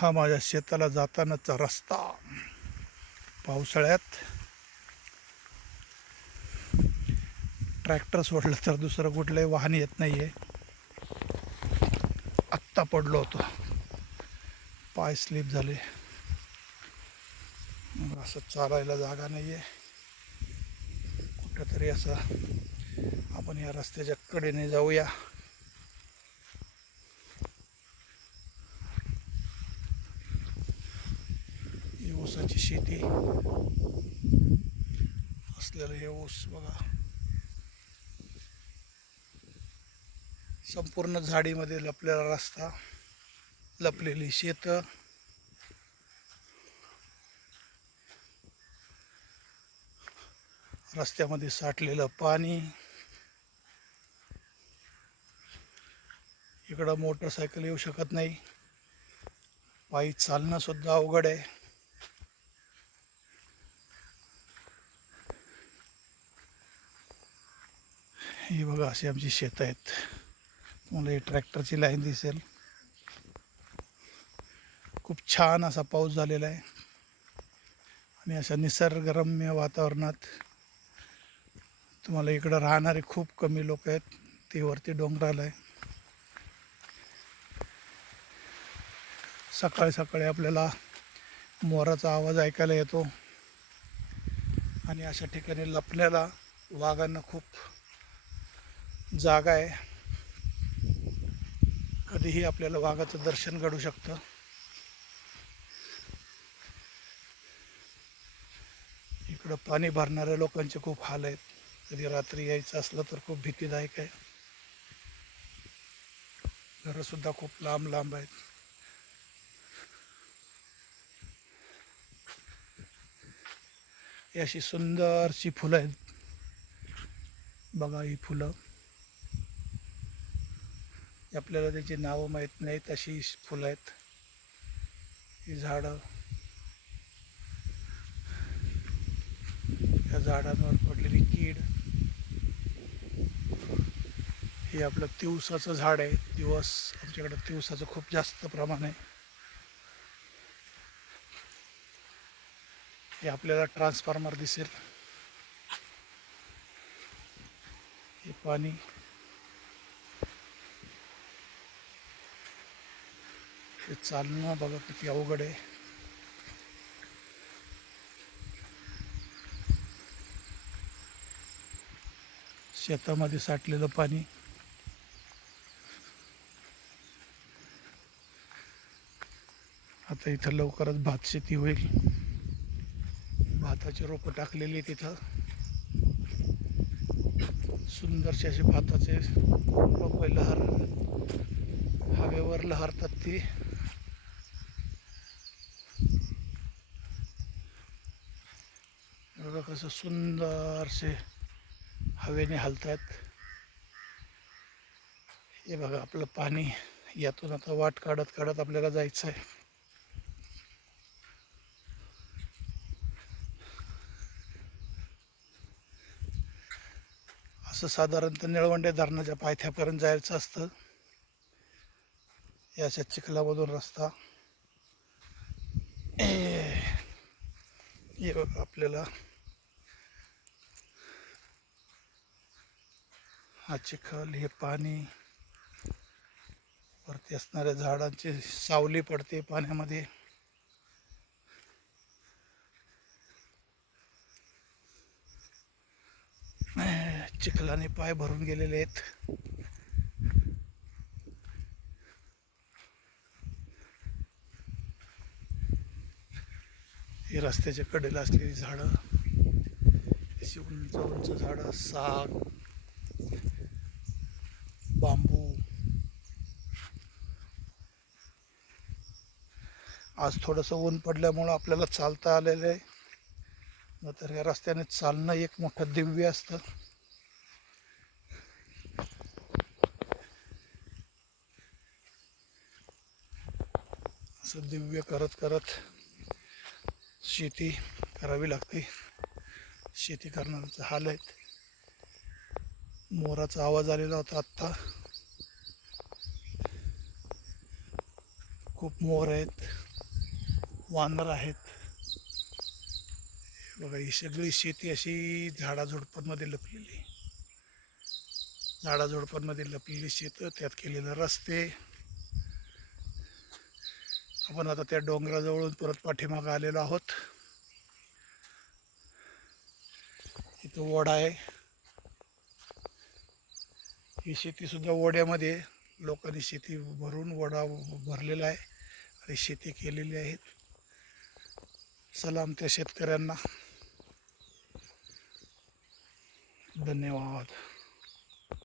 हा माझ्या शेताला जातानाचा रस्ता. पावसाळ्यात ट्रॅक्टर सोडलं तर दुसरं कुठलंही वाहन येत नाही आहे आत्ता पडलो होतो. पाय स्लिप झाले. मग असं चालायला जागा नाही आहे कुठंतरी असं आपण या रस्त्याच्या कडेने जाऊया ही ऊसाची शेती असलेलं हे ऊस बघा. संपूर्ण झाडीमध्ये लपलेला रस्ता लपलेली शेत. रस्त्यामध्ये साठलेलं पाणी. इकडं मोटरसायकल येऊ शकत नाही. पायी चालणं सुद्धा अवघड आहे. ही बघा अशी आमची शेतं आहेत. तुम्हाला ही ट्रॅक्टरची लाईन दिसेल. खूप छान असा पाऊस झालेला आहे. आणि अशा निसर्गरम्य वातावरणात तुम्हाला इकडं राहणारे खूप कमी लोक आहेत. ते वरती डोंगराला आहे. सकाळी सकाळी आपल्याला मोराचा आवाज ऐकायला येतो. आणि अशा ठिकाणी लपण्याला वाघांना खूप जागा आहे. कधीही आपल्याला वाघाचं दर्शन घडू शकतं. इकडं पाणी भरणाऱ्या लोकांचे खूप हाल आहेत. कधी रात्री यायचं असलं तर खूप भीतीदायक आहे. घरंसुद्धा खूप लांब लांब आहेत. ही अशी सुंदरशी फुलं आहेत. बघा ही फुलं. आपल्याला त्याची नावं माहीत नाहीत अशी फुलं आहेत. ही झाडं. या झाडांवर पडलेली कीड. हे आपलं तिवसाचं झाड आहे. दिवस आमच्याकडे तिवसाचं खूप जास्त प्रमाण आहे. हे आपल्याला ट्रान्सफॉर्मर दिसेल. हे पाणी. ते चालणं बघा किती अवघड आहे. शेतामध्ये साठलेलं पाणी. आता इथं लवकरच भात शेती होईल. भाताचे रोपं टाकलेली तिथं सुंदरसे असे भाताचे रोपं लहर हवेवर लहरतात ती. बघा कसं सुंदरसे हवेने हलतात हे बघा आपलं पाणी यातून आता वाट काढत काढत आपल्याला जायचं आहे असं साधारणतः निळवंडे धरणाच्या पायथ्यापर्यंत जायचं असतं. याच्या चिखलामधून रस्ता. हे बघा आपल्याला हा चिखल हे पाणी. वरती असणाऱ्या झाडांची सावली पडते पाण्यामध्ये. चिखलाने पाय भरून गेलेले आहेत. ही रस्त्याच्या कडेला असलेली झाडं अशी उंच उंच झाडं साग. आज थोडंसं ऊन पडल्यामुळं आपल्याला चालता आलेलं आहे. नंतर तर या रस्त्याने चालणं एक मोठं दिव्य असतं. असं दिव्य करत करत शेती करावी लागते. शेती करणाऱ्याचा हाल आहेत. मोराचा आवाज आलेला होता आत्ता. खूप मोर आहेत. वानर आहेत. हे बघा ही सगळी शेती अशी झाडाझुडपांमध्ये लपलेली. झाडाझुडपांमध्ये लपलेली शेतं त्यात केलेले रस्ते. आपण आता त्या डोंगराजवळून परत पाठीमागं आलेलो आहोत. इथं ओढा आहे. ही शेतीसुद्धा ओढ्यामध्ये लोकांनी शेती भरून ओढा भरलेला आहे आणि शेती केलेली आहेत. सलाम त्या शेतकऱ्यांना. धन्यवाद.